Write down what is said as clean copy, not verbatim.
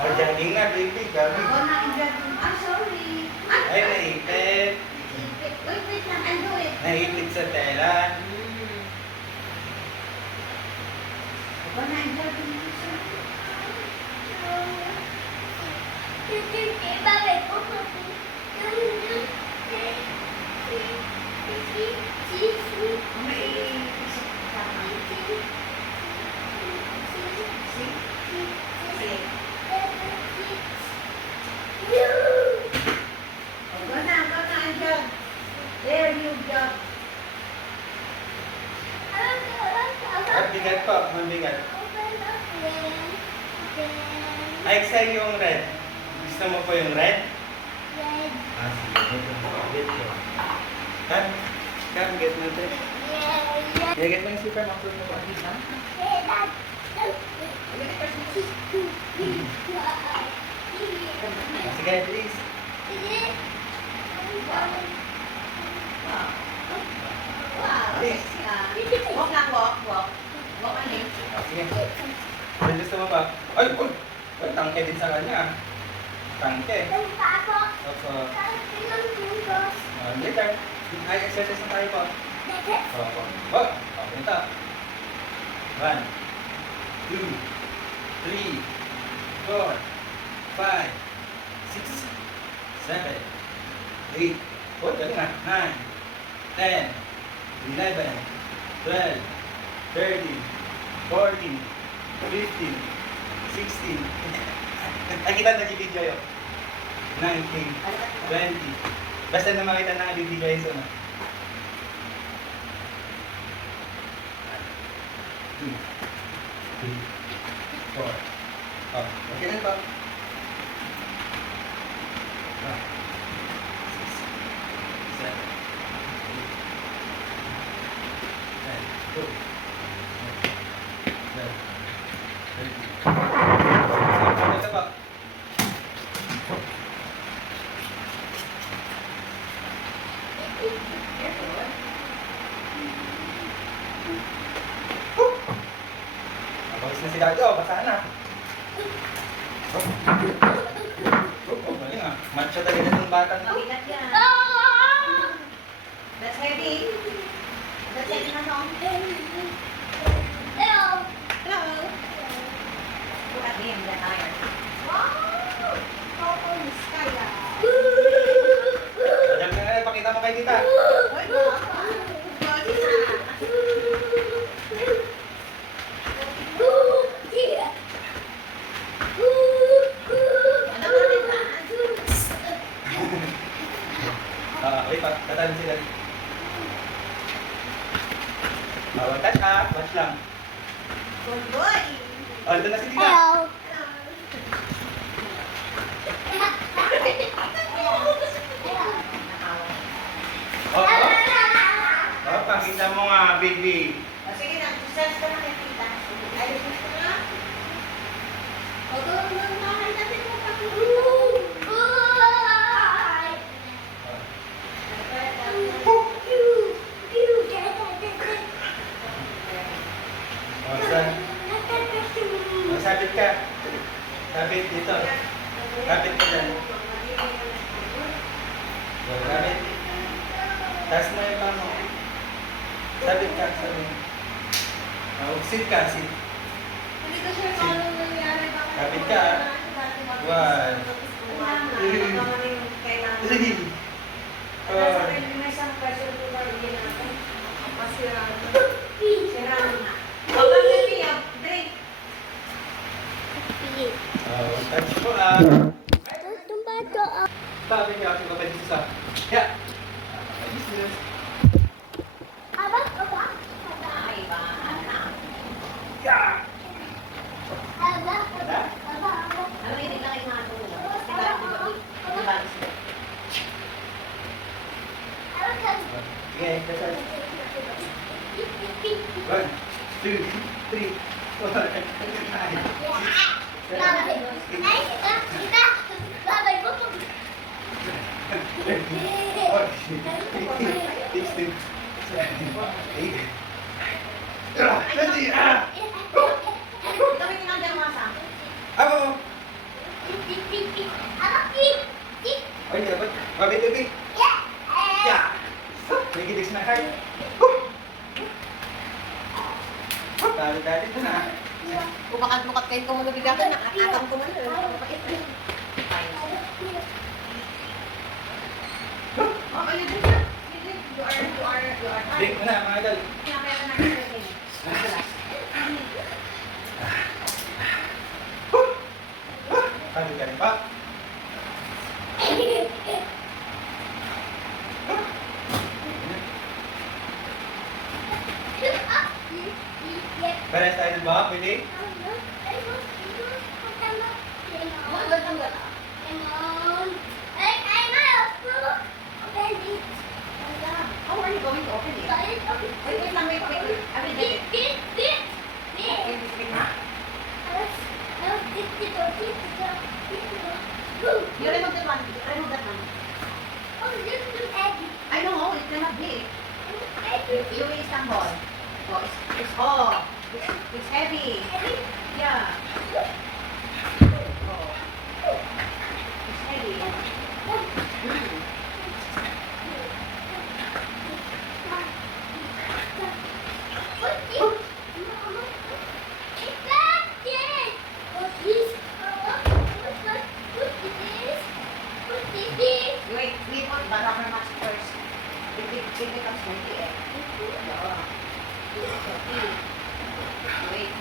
Oh, jogging na, baby. Jogging. Ako na ang jogging. Ah, sorry. Ay, naipit. Wait lang. I'll do it. Naipit sa tela. Ako na ang jogging. There you go. At bigat po, mabigat. Ay, sa'yo yung red. Gusto mo po yung red? Ah, sige. Get ko. Come, get natin. Get mo yung super makro mo. Sige, please. Please. Walk lang, walk. Walk ulit. Sige. May gusto mo ba? Ay, uy! Uy, tangke din sa kanya. Tangke. Opo. Later. Ay, exercise na tayo po. Opo. Oh, okay ito. 1, 2, 3, 4, 5, 6, 7, 8, oh, dali nga. 9, 10, 11, 12, 13, 14, 15, 16. Ay, kita na video yun. 19, 20. Basta na makita na bibigay sa ano. 2, 3, 4. Oh, okay na ba? 6, 7, 8, 9, 10, 11, 12, 13, 14, 15, 16, 17, 18, 19, 20. Tapos na si Daddy, oh, basa na. Oh, galing ah. Matcha talaga itong bata na. Mabigat yan. That's heavy. That's heavy na song. Hello. Look at him, the tire. Wow! Oh, Miss Kaya. Diyan ka nga, pakita mo kay tita. Hoy, baka. Body na. Ano ba rin ba? Wait, tatalon sila. Touch up, watch lang. Good boy. Oh, ito na si tita. Oh, oh. Oh, pakita mo nga, baby. Sige na, sense ka na kay tita. Ayos mo na. O, doon naman natin mo Oh, saan? Oh, sabit ka. Sabit dito. Sabit ka dyan. Oh, sabit. Taas mo yung paa mo. Sabit ka, sabit. Oh, sit ka, sit. Kapit ka. 1, 2, 3, 4. Oh, touch mo ah. Sabi niya ako kapag isa. Yeah. Business. Yeah. Okay, kasal. 1, 2, 3, 4, 5, 6, 7, 8. Ay, dapat. Bakit, baby? Yeah. May gilis na kayo. Dali-dali ito na. Bukat-bukat kayo kung mabigagan na. Atang ko man. Okay, you did it. You are Drink mo na, mga idol. Kinakaya na natin. Sabi ka rin pa. Beres tayo ng ba? Pwede? How are you going to open it? Wait lang, wait. I will get it. Okay, this thing na. You remove that one. Remove that one. I know, it cannot be. You will stumble. It's heavy. Yeah. Oh. It's heavy. Wait, we put the rubber mask first. It becomes heavy eh. Yeah. Wait.